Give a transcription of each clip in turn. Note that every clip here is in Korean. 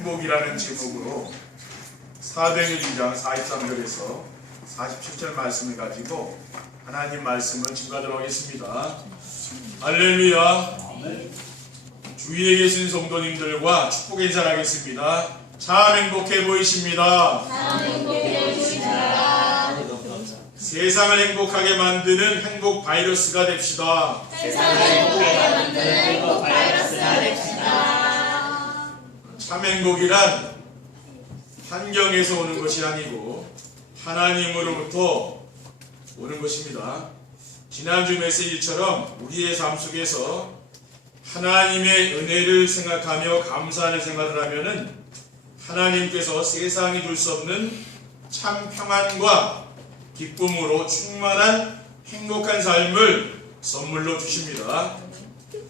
행복이라는 제목으로 사도행전 2장 43절에서 47절 말씀을 가지고 하나님 말씀을 증거하도록 하겠습니다. 할렐루야. 주위에 계신 성도님들과 축복 인사하겠습니다. 참 행복해 보이십니다. 세상을 행복하게 만드는 행복 바이러스가 됩시다. 참 행복이란 환경에서 오는 것이 아니고 하나님으로부터 오는 것입니다. 지난주 메시지처럼 우리의 삶 속에서 하나님의 은혜를 생각하며 감사하는 생활을 하면은 하나님께서 세상이 줄 수 없는 참 평안과 기쁨으로 충만한 행복한 삶을 선물로 주십니다.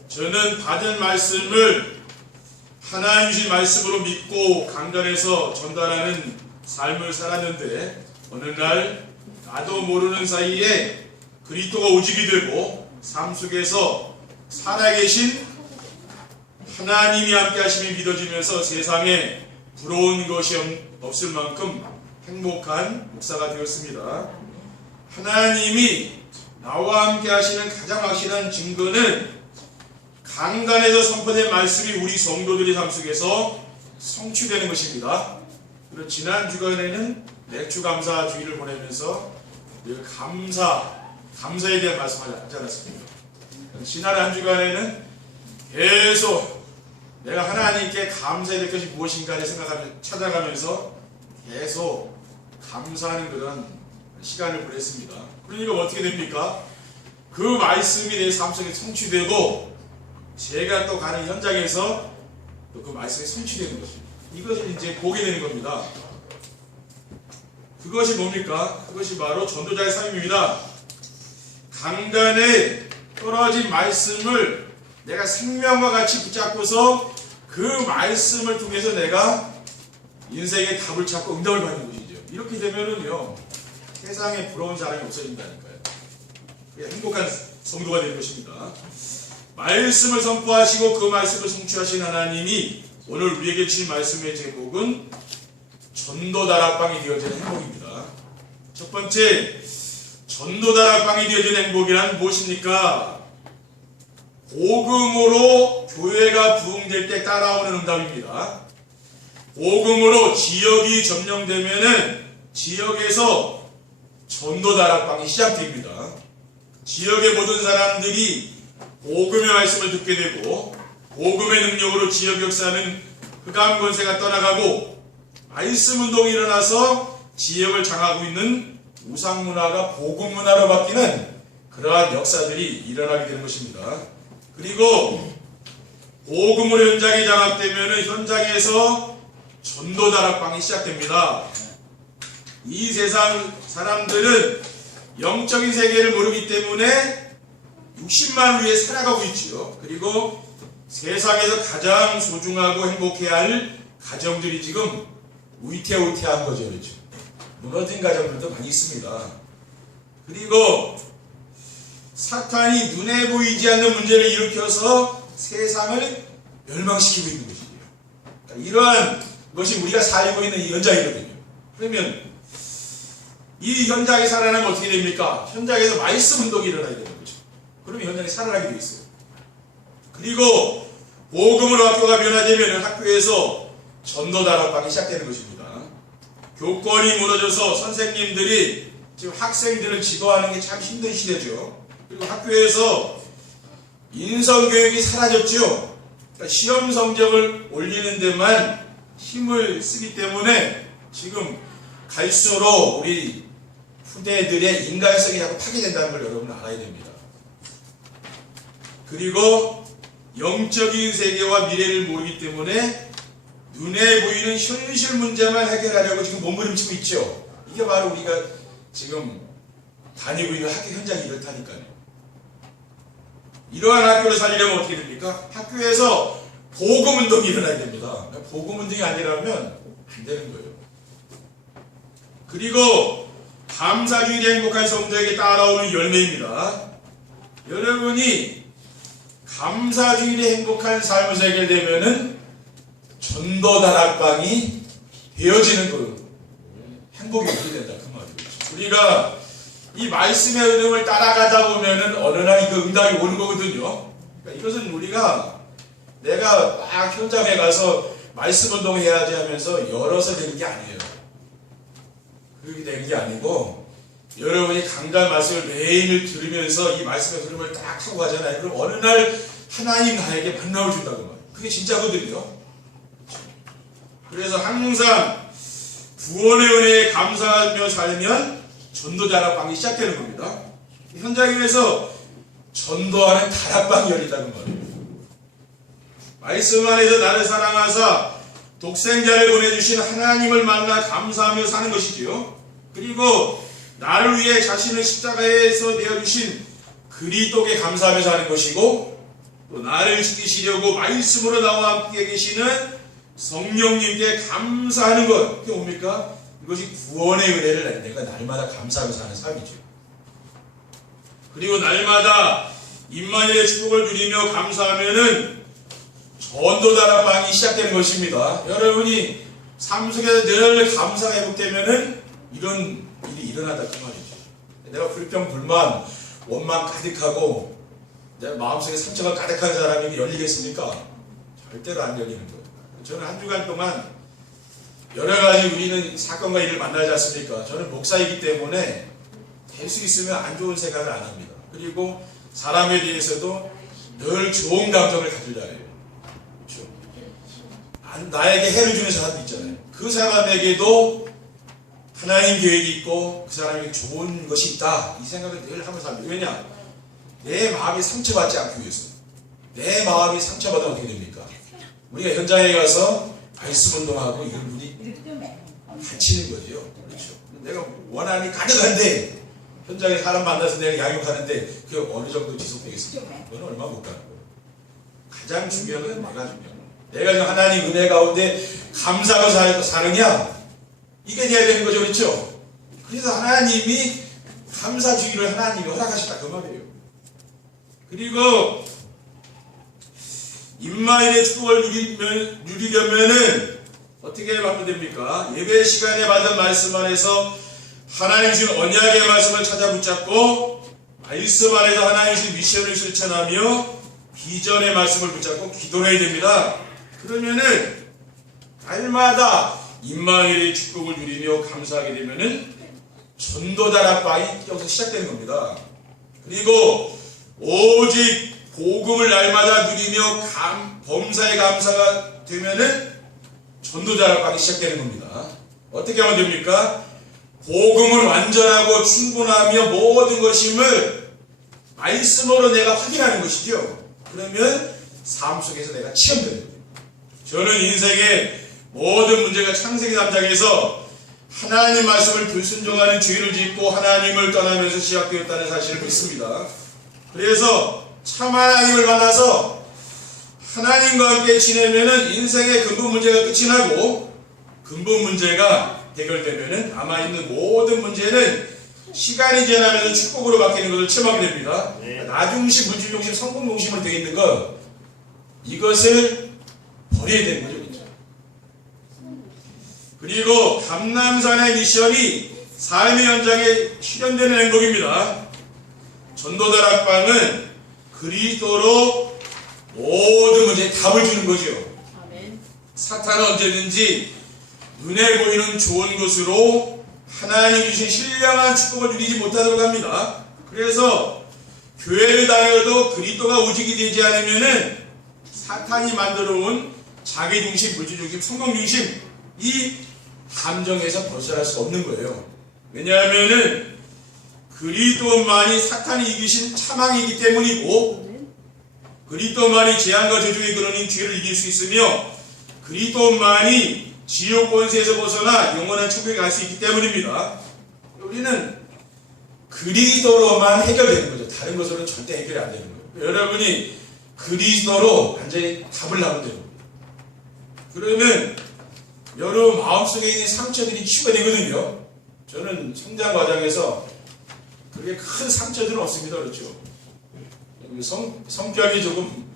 저는 받은 말씀을 하나님 주신 말씀으로 믿고 강단에서 전달하는 삶을 살았는데 어느 날 나도 모르는 사이에 그리스도가 오직이 되고 삶 속에서 살아계신 하나님이 함께 하심이 믿어지면서 세상에 부러운 것이 없을 만큼 행복한 목사가 되었습니다. 하나님이 나와 함께 하시는 가장 확실한 증거는 강단에서 선포된 말씀이 우리 성도들의 삶 속에서 성취되는 것입니다. 그리고 지난 주간에는 맥주 감사 주일을 보내면서 늘 감사에 대한 말씀을 하지 않았습니까? 지난 한 주간에는 계속 내가 하나님께 감사해야 될 것이 무엇인가를 찾아가면서 계속 감사하는 그런 시간을 보냈습니다. 그러니까 어떻게 됩니까? 그 말씀이 내 삶 속에 성취되고 제가 또 가는 현장에서 또 그 말씀이 성취되는 것입니다. 이것을 이제 보게 되는 겁니다. 그것이 뭡니까? 그것이 바로 전도자의 삶입니다. 강단에 떨어진 말씀을 내가 생명과 같이 붙잡고서 그 말씀을 통해서 내가 인생의 답을 찾고 응답을 받는 것이죠. 이렇게 되면은요, 세상에 부러운 사람이 없어진다니까요. 행복한 성도가 되는 것입니다. 말씀을 선포하시고 그 말씀을 성취하신 하나님이 오늘 우리에게 주신 말씀의 제목은 전도다락방이 되어지는 행복입니다. 첫 번째, 전도다락방이 되어지는 행복이란 무엇입니까? 복음으로 교회가 부흥될 때 따라오는 응답입니다. 복음으로 지역이 점령되면은 지역에서 전도다락방이 시작됩니다. 지역의 모든 사람들이 복음의 말씀을 듣게 되고 복음의 능력으로 지역 역사는 흑암 권세가 떠나가고 말씀 운동이 일어나서 지역을 장하고 있는 우상 문화가 복음 문화로 바뀌는 그러한 역사들이 일어나게 되는 것입니다. 그리고 복음으로 현장이 장악되면 현장에서 전도다락방이 시작됩니다. 이 세상 사람들은 영적인 세계를 모르기 때문에 60만 위에 살아가고 있지요. 그리고 세상에서 가장 소중하고 행복해야 할 가정들이 지금 위태위태한 거죠. 그렇죠? 무너진 가정들도 많이 있습니다. 그리고 사탄이 눈에 보이지 않는 문제를 일으켜서 세상을 멸망시키고 있는 것이죠. 그러니까 이러한 것이 우리가 살고 있는 이 현장이거든요. 그러면 이 현장에 살아나면 어떻게 됩니까? 현장에서 말씀 운동이 일어나야 되는 거죠. 그러면 현장이 살아나게 되어 있어요. 그리고 복음으로 학교가 변화되면 학교에서 전도다락방이 시작되는 것입니다. 교권이 무너져서 선생님들이 지금 학생들을 지도하는 게 참 힘든 시대죠. 그리고 학교에서 인성교육이 사라졌죠. 그러니까 시험 성적을 올리는 데만 힘을 쓰기 때문에 지금 갈수록 우리 후대들의 인간성이 자꾸 파괴된다는 걸 여러분은 알아야 됩니다. 그리고 영적인 세계와 미래를 모르기 때문에 눈에 보이는 현실 문제만 해결하려고 지금 몸부림치고 있죠. 이게 바로 우리가 지금 다니고 있는 학교 현장이 이렇다니까요. 이러한 학교를 살리려면 어떻게 됩니까? 학교에서 복음운동이 일어나야 됩니다. 복음운동이 아니라면 안 되는 거예요. 그리고 감사주일이 행복한 성도에게 따라오는 열매입니다. 여러분이 감사주일이 행복한 삶을 살게 되면은 전도 다락방이 되어지는 그 행복이 오게 된다 그 말이죠. 우리가 이 말씀의 흐름을 따라가다 보면은 어느 날 그 응답이 오는 거거든요. 그러니까 이것은 우리가 내가 막 현장에 가서 말씀 운동해야지 하면서 열어서 되는 게 아니에요. 그렇게 되는 게 아니고 여러분이 강단 말씀을 매일 들으면서 이 말씀의 흐름을 딱 타고 가잖아요. 그럼 어느 날 하나님 나에게 만남을 준다고 말이에요. 그게 진짜거든요. 그래서 항상 구원의 은혜에 감사하며 살면 전도 다락방이 시작되는 겁니다. 현장에서 전도하는 다락방이 열린다는 말이에요. 말씀 안에서 나를 사랑하사 독생자를 보내주신 하나님을 만나 감사하며 사는 것이지요. 그리고 나를 위해 자신을 십자가에서 내어주신 그리스도께 감사하며 사는 것이고, 또 나를 지키시려고 말씀으로 나와 함께 계시는 성령님께 감사하는 것. 그게 뭡니까? 이것이 구원의 은혜를 내가 날마다 감사하며 사는 삶이죠. 그리고 날마다 임마누엘의 축복을 누리며 감사하면은 전도 다락방이 시작되는 것입니다. 여러분이 삶 속에서 늘 감사가 회복되면은 이런 일이 일어난다 그 말이죠. 내가 불평, 불만, 원망 가득하고 내 마음속에 상처가 가득한 사람이 열리겠습니까? 절대로 안 열리는 거예요. 저는 한 주간 동안 여러 가지 우리는 사건과 일을 만나지 않습니까? 저는 목사이기 때문에 될 수 있으면 안 좋은 생각을 안 합니다. 그리고 사람에 대해서도 늘 좋은 감정을 가지려 해요. 그렇죠? 나에게 해를 주는 사람도 있잖아요. 그 사람에게도 하나님 계획이 있고 그 사람에게 좋은 것이 있다. 이 생각을 늘 하면서 합니다. 왜냐? 내 마음이 상처받지 않기 위해서. 내 마음이 상처받으면 어떻게 됩니까? 우리가 현장에 가서 말씀 운동하고 이런 분이 다치는 거죠. 그렇죠. 내가 원한이 가득한데 현장에 사람 만나서 내가 양육하는데 그게 어느 정도 지속되겠습니까? 그건 얼마 못 가는 거예요. 가장 중요한 건 내가 중요한 거예요. 내가 지금 하나님 은혜 가운데 감사하고 사느냐? 이게 돼야 되는 거죠. 그렇죠? 그래서 하나님이 감사주의를 하나님이 허락하셨다 그 말이에요. 그리고 임마누엘의 축복을 누리려면은 어떻게 하면 됩니까? 예배 시간에 받은 말씀 안에서 하나님 주신 언약의 말씀을 찾아 붙잡고 말씀 안에서 하나님 주신 미션을 실천하며 비전의 말씀을 붙잡고 기도해야 됩니다. 그러면은 날마다 임마누엘의 축복을 누리며 감사하게 되면은 전도 다락방이 여기서 시작되는 겁니다. 그리고 오직 복음을 날마다 누리며 범사에 감사가 되면은 전도 다락방이 시작되는 겁니다. 어떻게 하면 됩니까? 복음을 완전하고 충분하며 모든 것임을 말씀으로 내가 확인하는 것이죠. 그러면 삶 속에서 내가 체험되는 거예요. 저는 인생의 모든 문제가 창세기 3장에서 하나님 말씀을 불순종하는 죄를 짓고 하나님을 떠나면서 시작되었다는 사실을 믿습니다. 그래서 참 하나님을 만나서 하나님과 함께 지내면은 인생의 근본 문제가 끝이 나고, 근본 문제가 해결되면은 남아있는 모든 문제는 시간이 지나면서 축복으로 바뀌는 것을 체험하게 됩니다. 나중심, 물질중심, 성공중심으로 되어 있는 것, 이것을 버려야 되는 거죠. 그렇죠? 그리고 감람산의 미션이 삶의 현장에 실현되는 행복입니다. 전도다락방은 그리스도로 모든 문제에 답을 주는 거죠. 아멘. 사탄은 언제든지 눈에 보이는 좋은 것으로 하나님이 주신 신령한 축복을 누리지 못하도록 합니다. 그래서 교회를 다녀도 그리스도가 오직이 되지 않으면은 사탄이 만들어 온 자기중심, 물질중심, 성공중심, 이 감정에서 벗어날 수 없는 거예요. 왜냐하면은 그리스도만이 사탄이 이기신 차망이기 때문이고, 그리스도만이 재앙과 저주의 근원인 죄를 이길 수 있으며, 그리스도만이 지옥 권세에서 벗어나 영원한 천국에 갈 수 있기 때문입니다. 우리는 그리스도로만 해결되는 거죠. 다른 것으로는 절대 해결이 안 되는 거예요. 여러분이 그리스도로 완전히 답을 하면 됩니다. 그러면 여러분 마음속에 있는 상처들이 치유가 되거든요. 저는 성장 과정에서 그렇게 큰 상처들은 없습니다. 그렇죠? 성격이 조금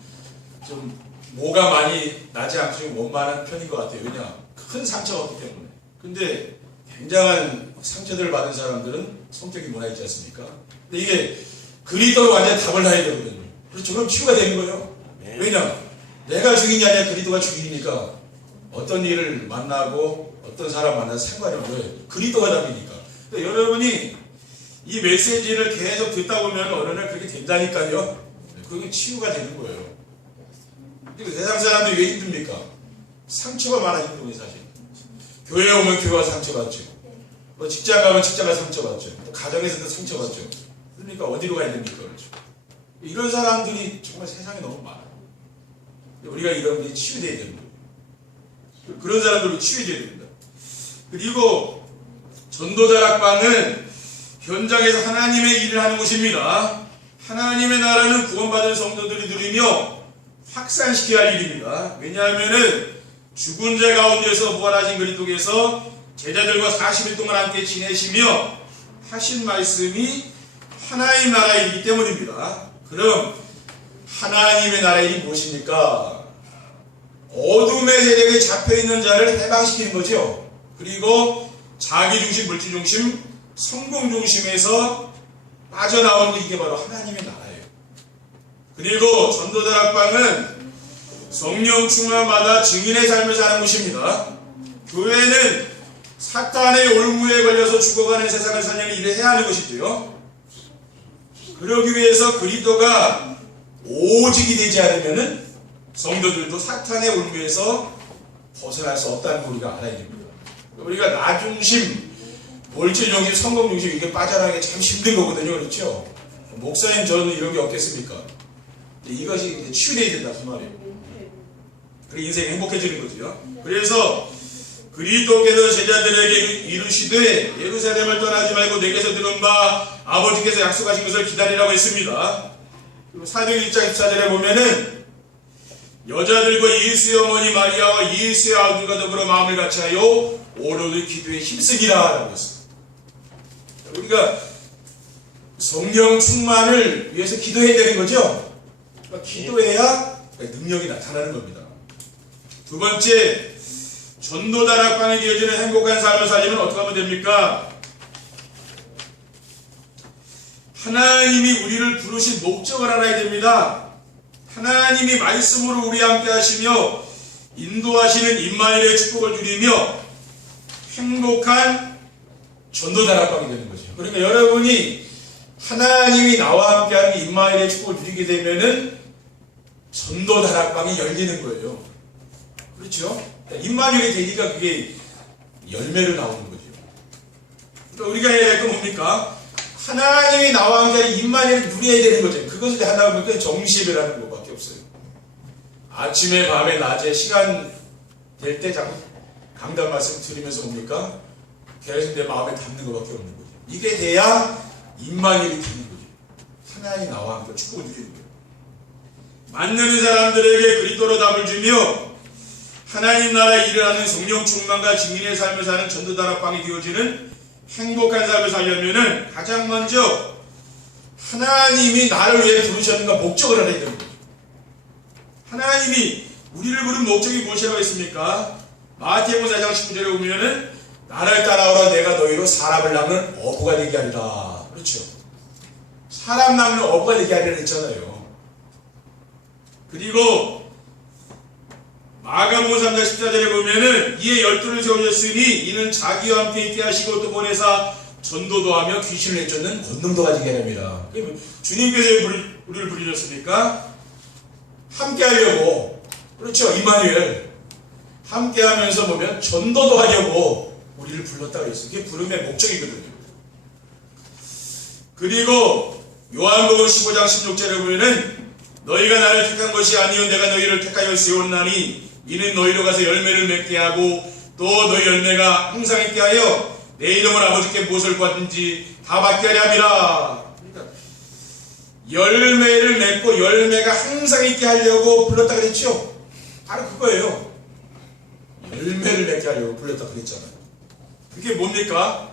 뭐가 많이 나지 않고 좀 원만한 편인 것 같아요. 왜냐? 큰 상처가 없기 때문에. 근데 굉장한 상처들을 받은 사람들은 성격이 무너지지 않습니까? 근데 이게 그리스도로 완전히 답을 놔야 되거든요. 그렇죠. 그럼 치유가 되는 거예요. 왜냐? 내가 주인이 아니라 그리스도가 주인이니까 어떤 일을 만나고 어떤 사람 만나서 상관이 없는 거예요. 그리스도가 답이니까. 그러니까 여러분이 이 메시지를 계속 듣다 보면 어느 날 그렇게 된다니까요. 그게 치유가 되는 거예요. 그리고 세상 사람들이 왜 힘듭니까? 상처가 많아 힘든 거예요, 사실. 교회에 오면 교회가 상처받죠. 뭐 직장 가면 직장가 상처받죠. 또 가정에서도 상처받죠. 그러니까 어디로 가야 됩니까? 그렇죠. 이런 사람들이 정말 세상에 너무 많아요. 우리가 이런 게 치유돼야 되는 거예요. 그런 사람들로 치유돼야 됩니다. 그리고 전도다락방은 현장에서 하나님의 일을 하는 곳입니다. 하나님의 나라는 구원받은 성도들이 누리며 확산시켜야 할 일입니다. 왜냐하면은 죽은 자 가운데서 부활하신 그리스도께서 제자들과 40일 동안 함께 지내시며 하신 말씀이 하나님 나라의 일이기 때문입니다. 그럼 하나님의 나라의 일이 무엇입니까? 어둠의 세력에 잡혀있는 자를 해방시키는 거죠. 그리고 자기중심, 물질중심, 성공중심에서 빠져나오는 게 이게 바로 하나님의 나라예요. 그리고 전도다락방은 성령 충만마다 증인의 삶을 사는 곳입니다. 교회는 사탄의 올무에 걸려서 죽어가는 세상을 살려는 일을 해야 하는 것이고요. 그러기 위해서 그리스도가 오직이 되지 않으면 성도들도 사탄의 올무에서 벗어날 수 없다는 걸 우리가 알아야 됩니다. 우리가 나중심, 물질중심, 성공중심 이게 빠져나가기 참 힘든 거거든요. 그렇죠? 목사님 저는 이런 게 없겠습니까? 이것이 치유돼야 된다 그 말이에요. 그리고 인생이 행복해지는 거죠. 그래서 그리스도께서 제자들에게 이르시되 예루살렘을 떠나지 말고 내게서 들은 바 아버지께서 약속하신 것을 기다리라고 했습니다. 그리고 사도행 1장 14절에 보면은 여자들과 예수의 어머니 마리아와 예수의 아들과 더불어 마음을 같이하여 오로지 기도에 힘쓰기라 라고 했습니다. 우리가 성령 충만을 위해서 기도해야 되는 거죠. 그러니까 기도해야 능력이 나타나는 겁니다. 두 번째, 전도다락방에 이어지는 행복한 삶을 살려면 어떻게 하면 됩니까? 하나님이 우리를 부르신 목적을 알아야 됩니다. 하나님이 말씀으로 우리 함께 하시며 인도하시는 임마누엘의 축복을 누리며 행복한 전도다락방이 되는 거죠. 그러니까 여러분이 하나님이 나와 함께하는 임마누엘의 축복을 누리게 되면은 전도다락방이 열리는 거예요. 그렇죠? 임마누엘이 되니까 그게 열매로 나오는 거죠. 그러니까 우리가 해야 될 건 뭡니까? 하나님이 나와 함께하는 임마누엘을 누려야 되는 거죠. 그것을 하다 보니까 정시예배라는 것밖에 없어요. 아침에, 밤에, 낮에 시간 될 때 자꾸 강단 말씀 들으면서 뭡니까? 계속 내 마음에 담는 것밖에 없는 거죠. 이게 돼야 임마누엘이 되는 거죠. 하나님이 나와 함께 축복을 누리는 거예요. 만나는 사람들에게 그리스도로 답을 주며 하나님 나라의 일을 하는 성령 충만과 증인의 삶을 사는 전도다락방이 되어지는 행복한 삶을 살려면은 가장 먼저 하나님이 나를 왜 부르셨는가 목적을 알아야 되는 거죠. 하나님이 우리를 부른 목적이 무엇이라고 했습니까? 마태복음 4장 19절에 보면은 나를 따라오라 내가 너희로 사람을 낳는 어부가 되게 하리라. 그렇죠. 사람 낳는 어부가 되게 하리라 했잖아요. 그리고 마가복음 3장 14절에 보면은 이에 12를 세우셨으니 이는 자기와 함께 있게 하시고 또 보내사 전도도 하며 귀신을 내쫓는 권능도 가지게 합니다. 주님께서 우리를 부르셨습니까? 함께 하려고. 그렇죠. 임마누엘 함께 하면서 보면 전도도 하려고 우리를 불렀다고 했어요. 그게 부름의 목적이거든요. 그리고 요한복음 15장 16절에 보면은 너희가 나를 택한 것이 아니요 내가 너희를 택하여 세웠나니 이는 너희로 가서 열매를 맺게 하고 또 너희 열매가 항상 있게 하여 내 이름을 아버지께 무엇을 구하든지 다 받게 하려 함이라. 그러니까 열매를 맺고 열매가 항상 있게 하려고 불렀다 그랬죠. 바로 그거예요. 열매를 맺게 하려고 불렀다 그랬잖아요. 그게 뭡니까?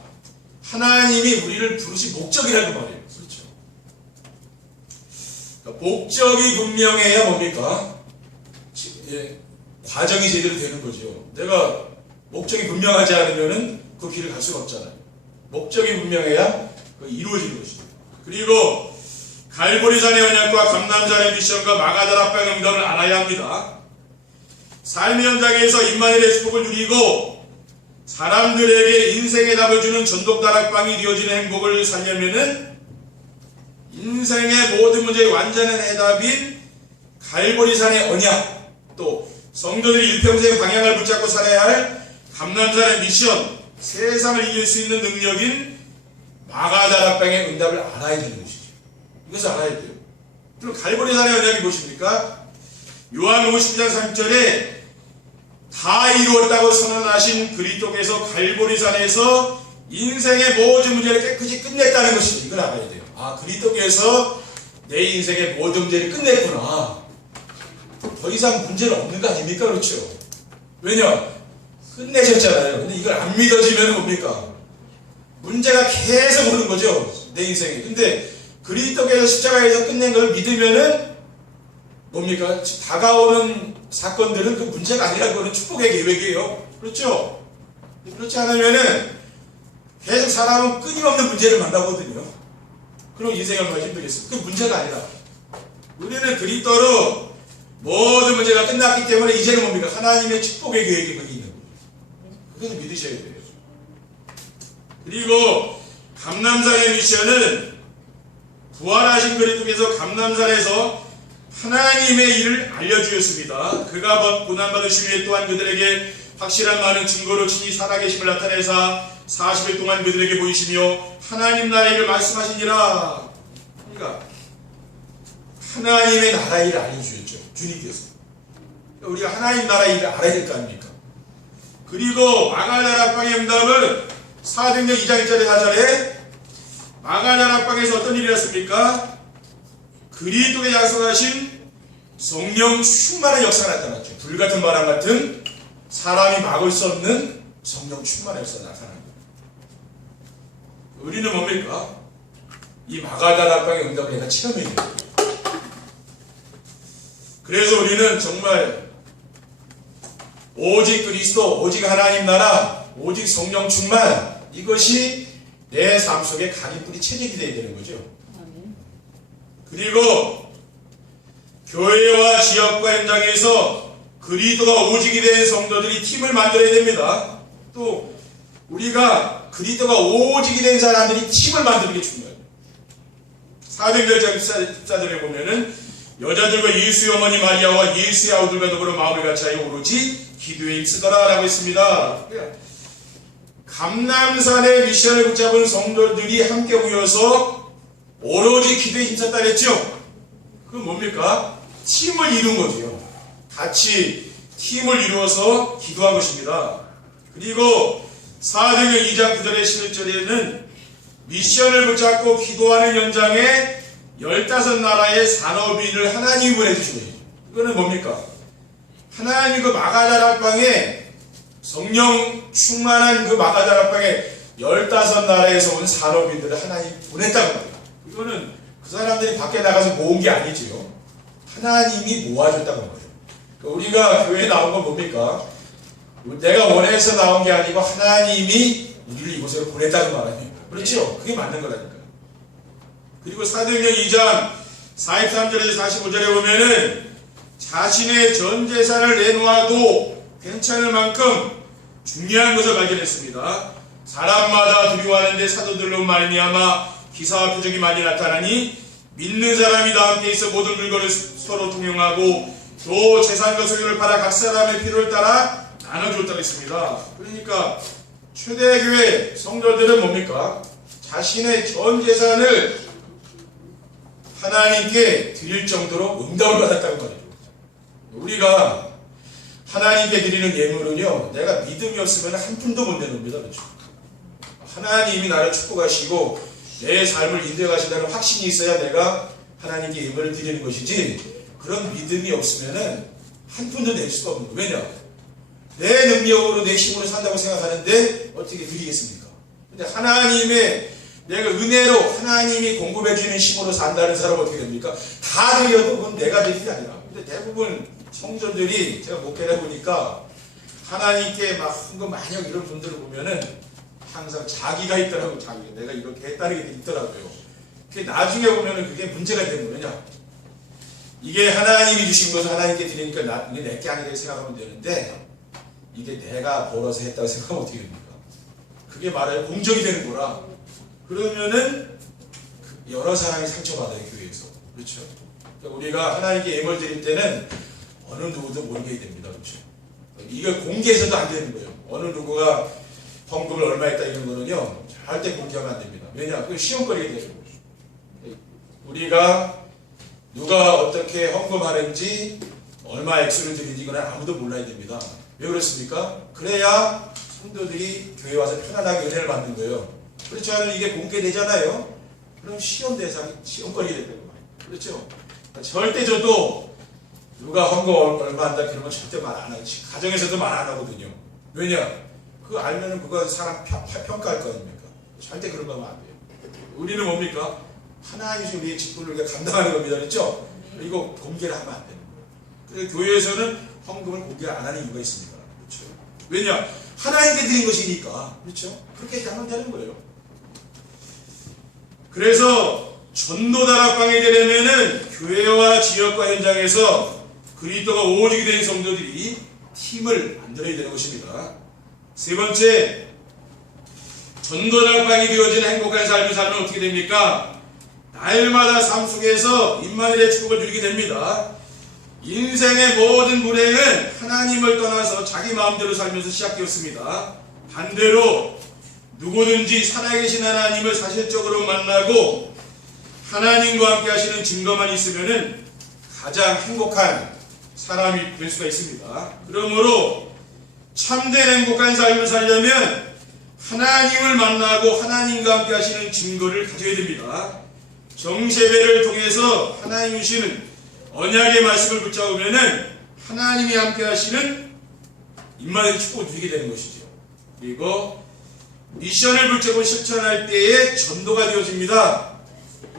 하나님이 우리를 부르신 목적이라는 말이에요. 그렇죠. 그러니까 목적이 분명해야 뭡니까? 과정이 제대로 되는 거죠. 내가 목적이 분명하지 않으면은 그 길을 갈 수가 없잖아요. 목적이 분명해야 이루어지는 것이죠. 그리고 갈보리산의 언약과 감람산의 미션과 마가다락방의 응답을 알아야 합니다. 삶의 현장에서 임마누엘의 축복을 누리고 사람들에게 인생의 답을 주는 전독다락방이 되어지는 행복을 살려면은 인생의 모든 문제의 완전한 해답인 갈보리산의 언약, 또 성도들이 일평생 방향을 붙잡고 살아야 할 감람산의 미션, 세상을 이길 수 있는 능력인 마가다락방의 응답을 알아야 되는 것이죠. 이것을 알아야 돼요. 그럼 갈보리산의 언약이 무엇입니까? 요한 50장 3절에 다 이루었다고 선언하신 그리스도께서 갈보리산에서 인생의 모든 문제를 깨끗이 끝냈다는 것이죠. 이걸 알아야 돼요. 아, 그리스도께서 내 인생의 모든 문제를 끝냈구나. 더 이상 문제는 없는 거 아닙니까? 그렇죠? 왜냐? 끝내셨잖아요. 근데 이걸 안 믿어지면 뭡니까? 문제가 계속 오는 거죠. 내 인생에. 근데 그리스도께서 십자가에서 끝낸 걸 믿으면은 뭡니까? 다가오는 사건들은 그 문제가 아니라 그거는 축복의 계획이에요. 그렇죠? 그렇지 않으면은 계속 사람은 끊임없는 문제를 만나거든요. 그럼 인생이 얼마나 힘들겠어요. 그 문제가 아니라 우리는 그리스도로 모든 문제가 끝났기 때문에 이제는 뭡니까? 하나님의 축복의 계획이 거기 있는 거예요. 그것을 믿으셔야 돼요. 그리고 감람산의 미션은 부활하신 그리스도께서 감람산에서 하나님의 일을 알려주었습니다. 그가 고난받으신 후에 또한 그들에게 확실한 많은 증거로 친히 살아계심을 나타내사 40일 동안 그들에게 보이시며 하나님 나라의 일을 말씀하시니라. 그러니까 하나님의 나라의 일을 알려주셨죠. 주님께서. 우리가 하나님 나라의 일을 알아야 될 거 아닙니까? 그리고 마가다락방의 응답은 사도행전 2장 1절에 4절에 마가다락방에서 어떤 일이 났습니까? 그리스도의 약속하신 성령 충만한 역사가 나타났죠. 불같은 바람 같은 사람이 막을 수 없는 성령 충만한 역사가 나타난 거예요. 우리는 뭡니까? 이 마가다락방의 응답을 내가 체험해야 돼요. 그래서 우리는 정말 오직 그리스도, 오직 하나님 나라, 오직 성령 충만, 이것이 내 삶 속에 각인뿌리 체질이 되어야 되는 거죠. 그리고 교회와 지역과 현장에서 그리스도가 오직이 된 성도들이 팀을 만들어야 됩니다. 또 우리가 그리스도가 오직이 된 사람들이 팀을 만드는 게 중요해요. 사도행전 14절에 보면은 여자들과 예수의 어머니 마리아와 예수의 아우들과 더불어 마음을 같이하여 오로지 기도에 힘쓰더라 라고 했습니다. 감람산의 미션을 붙잡은 성도들이 함께 모여서 오로지 기도에 힘썼다 그랬죠. 그건 뭡니까? 팀을 이룬 거죠. 같이 팀을 이루어서 기도한 것입니다. 그리고 사도행전 2장 9절에 11절에는 미션을 붙잡고 기도하는 현장에 15나라의 산업인을 하나님이 보내주신 거예요. 이거는 뭡니까? 하나님 그 마가다락방에 성령 충만한 그 마가다락방에 15나라에서 온 산업인들을 하나님이 보냈다고 합니다. 이거는 그 사람들이 밖에 나가서 모은 게 아니지요. 하나님이 모아줬다고 거예요. 우리가 교회에 나온 건 뭡니까? 내가 원해서 나온 게 아니고 하나님이 우리를 이곳으로 보냈다는 말 아닙니까? 그렇죠? 그게 맞는 거라니까요. 그리고 사도행전 2장 43절에서 45절에 보면은 자신의 전 재산을 내놓아도 괜찮을 만큼 중요한 것을 발견했습니다. 사람마다 두려워하는데 사도들로 말미암아 기사와 표적이 많이 나타나니 믿는 사람이 다 함께 있어 모든 물건을 서로 통용하고 또 재산과 소유를 팔아 각 사람의 필요를 따라 나눠줬다고 했습니다. 그러니까 초대교회 성도들은 뭡니까? 자신의 전 재산을 하나님께 드릴 정도로 응답을 받았다는 말이에요. 우리가 하나님께 드리는 예물은요, 내가 믿음이 없으면 한 푼도 못 내놓습니다. 그렇죠? 하나님이 나를 축복하시고 내 삶을 인도하신다는 확신이 있어야 내가 하나님께 예물을 드리는 것이지, 그런 믿음이 없으면 한 푼도 낼 수가 없는 거예요. 왜냐? 내 능력으로 내 힘으로 산다고 생각하는데 어떻게 드리겠습니까? 근데 하나님의 내가 은혜로 하나님이 공급해 주는 힘으로 산다는 사람은 어떻게 됩니까? 다 드려도 그건 내가 드릴 게 아니라. 근데 대부분 성도들이 제가 목회를 해보니까 하나님께 막 헌금 많이 하고 이런 분들을 보면은 항상 자기가 있더라고요. 자기가 내가 이렇게 했다는 게 있더라고요. 그게 나중에 보면은 그게 문제가 되는 거냐? 이게 하나님이 주신 것을 하나님께 드리니까 이게 내게 아니게 생각하면 되는데 이게 내가 벌어서 했다고 생각하면 어떻게 됩니까? 그게 말하여 공적이 되는 거라. 그러면은 여러 사람이 상처받아요, 교회에서. 그렇죠? 그러니까 우리가 하나님께 예물 드릴 때는 어느 누구도 모르게 됩니다. 그렇죠? 이거 공개해서도 안 되는 거예요. 어느 누구가 헌금을 얼마 했다 이런 거는요, 절대 공개하면 안 됩니다. 왜냐? 그게 시험거리게 되는 거죠. 우리가 누가 어떻게 헌금하는지, 얼마 액수를 드리는지 이거는 아무도 몰라야 됩니다. 왜 그렇습니까? 그래야 성도들이 교회 와서 편안하게 은혜를 받는 거예요. 그렇지 않으면 이게 공개되잖아요. 그럼 시험 대상이 시험거리게 된다고 말이에요. 그렇죠? 절대 저도 누가 헌금 얼마 한다 그런 건 절대 말 안 하고 가정에서도 말 안 하거든요. 왜냐? 그거 알면은 그거 사람 평가할 거 아닙니까? 절대 그런 거 하면 안 돼요. 우리는 뭡니까? 하나님이 우리의 직분을 우리가 감당하는 겁니다. 그렇죠? 이거 공개를 하면 안 되는 거예요. 그래서 교회에서는 헌금을 공개 안 하는 이유가 있습니다. 그렇죠? 왜냐? 하나님께 드린 것이니까. 그렇죠? 그렇게 하면 되는 거예요. 그래서 전도 다락방이 되려면은 교회와 지역과 현장에서 그리스도가 오직이 된 성도들이 팀을 만들어야 되는 것입니다. 세 번째, 전도 다락방이 되어진 행복한 삶을 살면 어떻게 됩니까? 날마다 삶 속에서 임마누엘의 축복을 누리게 됩니다. 인생의 모든 불행은 하나님을 떠나서 자기 마음대로 살면서 시작되었습니다. 반대로 누구든지 살아계신 하나님을 사실적으로 만나고 하나님과 함께 하시는 증거만 있으면 가장 행복한 사람이 될 수가 있습니다. 그러므로 참된 행복한 삶을 살려면 하나님을 만나고 하나님과 함께 하시는 증거를 가져야 됩니다. 정세배를 통해서 하나님이 주시는 언약의 말씀을 붙잡으면 하나님이 함께 하시는 임마누엘 축복을 누리게 되는 것이죠. 그리고 미션을 붙잡고 실천할 때에 전도가 되어집니다.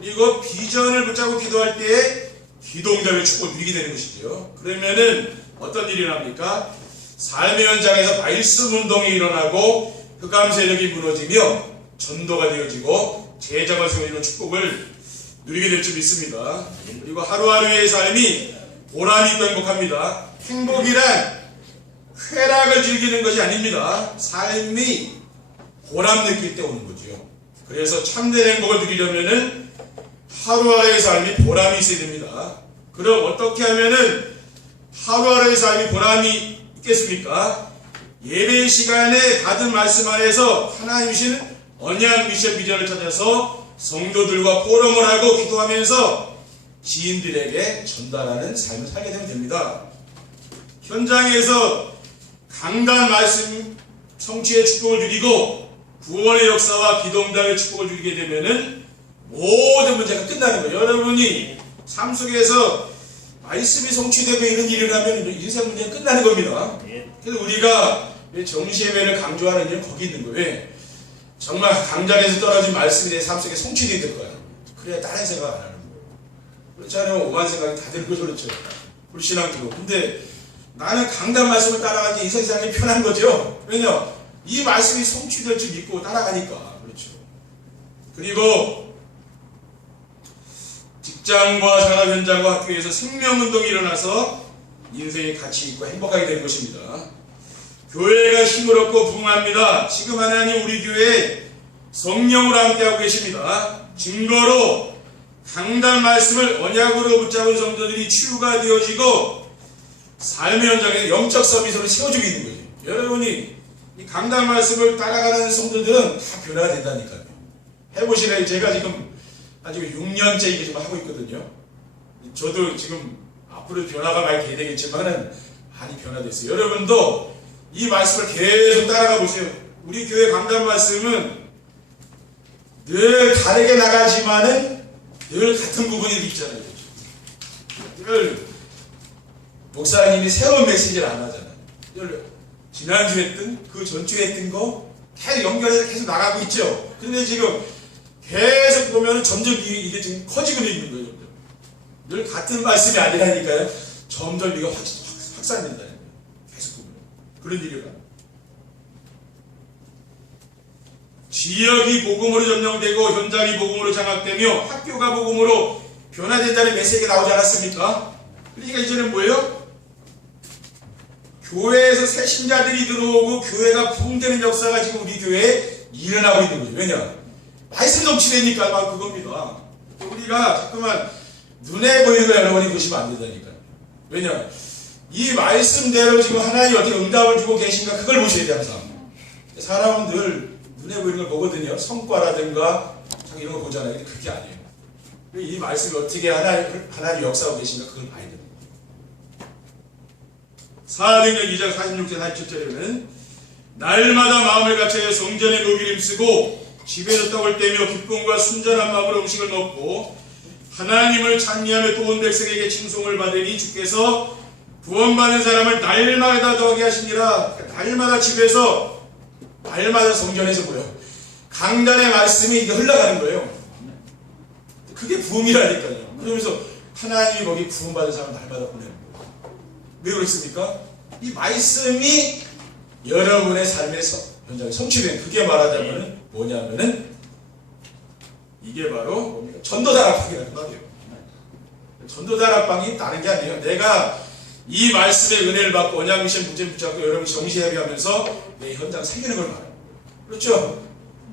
그리고 비전을 붙잡고 기도할 때에 기도응답의 축복을 누리게 되는 것이죠. 그러면은 어떤 일이 납니까? 삶의 현장에서 말씀 운동이 일어나고 흑암 세력이 무너지며 전도가 되어지고 제자가 세워지는 축복을 누리게 될 줄 믿습니다. 그리고 하루하루의 삶이 보람이 있고 행복합니다. 행복이란 쾌락을 즐기는 것이 아닙니다. 삶이 보람 느낄 때 오는 거죠. 그래서 참된 행복을 누리려면은 하루하루의 삶이 보람이 있어야 됩니다. 그럼 어떻게 하면은 하루하루의 삶이 보람이 있겠습니까? 예배 시간에 받은 말씀 안에서 하나님 주신 언약 미션 비전을 찾아서 성도들과 포럼을 하고 기도하면서 지인들에게 전달하는 삶을 살게 되면 됩니다. 현장에서 강단 말씀 성취의 축복을 누리고 구원의 역사와 기도응답의 축복을 누리게 되면은 모든 문제가 끝나는 거예요. 여러분이 삶 속에서 말씀이 성취되고 이런 일을 하면 인생 문제는 끝나는 겁니다. 그래서 우리가 정시예배를 강조하는 이유는 거기 있는 거예요. 왜? 정말 강장에서 떨어진 말씀이 내 삶 속에 성취되어야 될 거야. 그래야 다른 생각 안 하는 거예요. 그렇지 않으면 오만 생각이 다 들고 그렇죠. 불신앙으로. 근데 나는 강단 말씀을 따라가니 이 세상이 편한 거죠. 왜냐? 이 말씀이 성취될 줄 믿고 따라가니까. 그렇죠. 그리고 직장과 산업 현장과 학교에서 생명운동이 일어나서 인생의 가치 있고 행복하게 되는 것입니다. 교회가 힘을 얻고 부흥합니다. 지금 하나님 우리 교회에 성령으로 함께하고 계십니다. 증거로 강단 말씀을 언약으로 붙잡은 성도들이 치유가 되어지고 삶의 현장에 영적 서비스를 세워주고 있는 거죠. 여러분이 이 강단 말씀을 따라가는 성도들은 다 변화가 된다니까요. 해보시래요. 제가 지금 아직 6년째 이게 좀 하고 있거든요. 저도 지금 앞으로 변화가 많이 되겠지만은 많이 변화됐어요. 여러분도 이 말씀을 계속 따라가 보세요. 우리 교회 강단 말씀은 늘 다르게 나가지만은 늘 같은 부분이 있잖아요. 늘 목사님이 새로운 메시지를 안 하잖아요. 지난주에 했던 그 전주에 했던 거 계속 연결해서 계속 나가고 있죠. 근데 지금 계속 보면 점점 이게 지금 커지고 있는 거예요. 늘 같은 말씀이 아니라니까요. 점점 이거 확산된다는 거예요. 계속 보면 그런 일이 일어나. 지역이 복음으로 점령되고 현장이 복음으로 장악되며 학교가 복음으로 변화된다는 메시지가 나오지 않았습니까? 그러니까 이제는 뭐예요? 교회에서 새 신자들이 들어오고 교회가 부흥되는 역사가 지금 우리 교회에 일어나고 있는 거죠. 왜냐? 말씀 넘치되니까 막 그겁니다. 우리가 자꾸만 눈에 보이는 거 여러분이 보시면 안 된다니까요. 왜냐? 이 말씀대로 지금 하나님이 어떻게 응답을 주고 계신가 그걸 보셔야 돼요. 항상. 사람은 늘 눈에 보이는 걸 보거든요. 성과라든가 이런 거 보잖아요. 근데 그게 아니에요. 이 말씀이 어떻게 하나님 역사하고 계신가 그걸 봐야 됩니다. 사도행전 2장 46절 47절에는 날마다 마음을 갖춰 성전에 녹이림 쓰고 집에서 떡을 떼며 기쁨과 순전한 마음으로 음식을 먹고 하나님을 찬미하며 또 온 백성에게 칭송을 받으니 주께서 구원받는 사람을 날마다 더하게 하시니라. 날마다 집에서 날마다 성전에서 뭐요? 강단의 말씀이 이게 흘러가는 거예요. 그게 부흥이라니까요. 그러면서 하나님이 거기 구원받은 사람을 날마다 보내는 거예요. 왜 그렇습니까? 이 말씀이 여러분의 삶에서 현장에 성취된 그게 말하자면 뭐냐면은 이게 바로 뭡니까? 전도다락방이라는 말이에요. 전도다락방이 다른 게 아니에요. 내가 이 말씀의 은혜를 받고 언약미션 문제 붙잡고 여러분이 정시회비하면서 내 현장 살리는 걸 말해요. 그렇죠?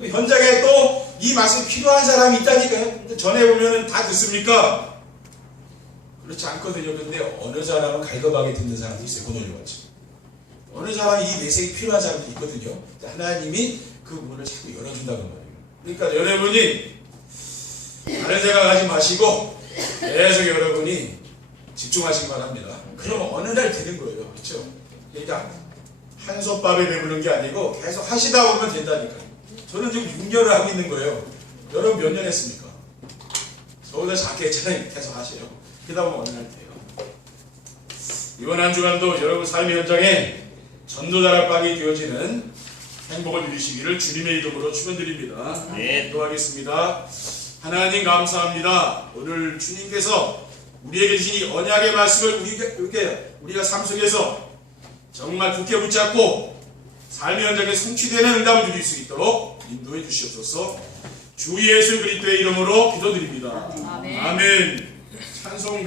현장에 또 이 말씀이 필요한 사람이 있다니까요. 근데 전에 보면은 다 듣습니까? 그렇지 않거든요. 근데 어느 사람은 갈급하게 듣는 사람도 있어요. 고놀려같이. 어느 사람이 이 메시지 필요한 사람도 있거든요. 하나님이 그 문을 자꾸 열어준다는 말이에요. 그러니까 여러분이 다른 생각 하지 마시고 계속 여러분이 집중하시기 바랍니다. 그러면 어느 날 되는 거예요. 그렇죠? 그러니까 한솥밥에 배부른 게 아니고 계속 하시다 보면 된다니까요. 저는 지금 6년을 하고 있는 거예요. 여러분 몇 년 했습니까? 저보다 작게 했잖아요. 계속 하세요. 그러다 보면 어느 날 돼요. 이번 한 주간도 여러분 삶의 현장에 전도다락방이 되어지는 행복을 누리시기를 주님의 이름으로 축원드립니다. 네. 기도하겠습니다. 하나님 감사합니다. 오늘 주님께서 우리에게 주신 이 언약의 말씀을 우리가 삶 속에서 정말 굳게 붙잡고 삶의 현장에 성취되는 응답을 누릴 수 있도록 인도해 주시옵소서. 주 예수 그리스도의 이름으로 기도드립니다. 아멘. 아멘. 찬송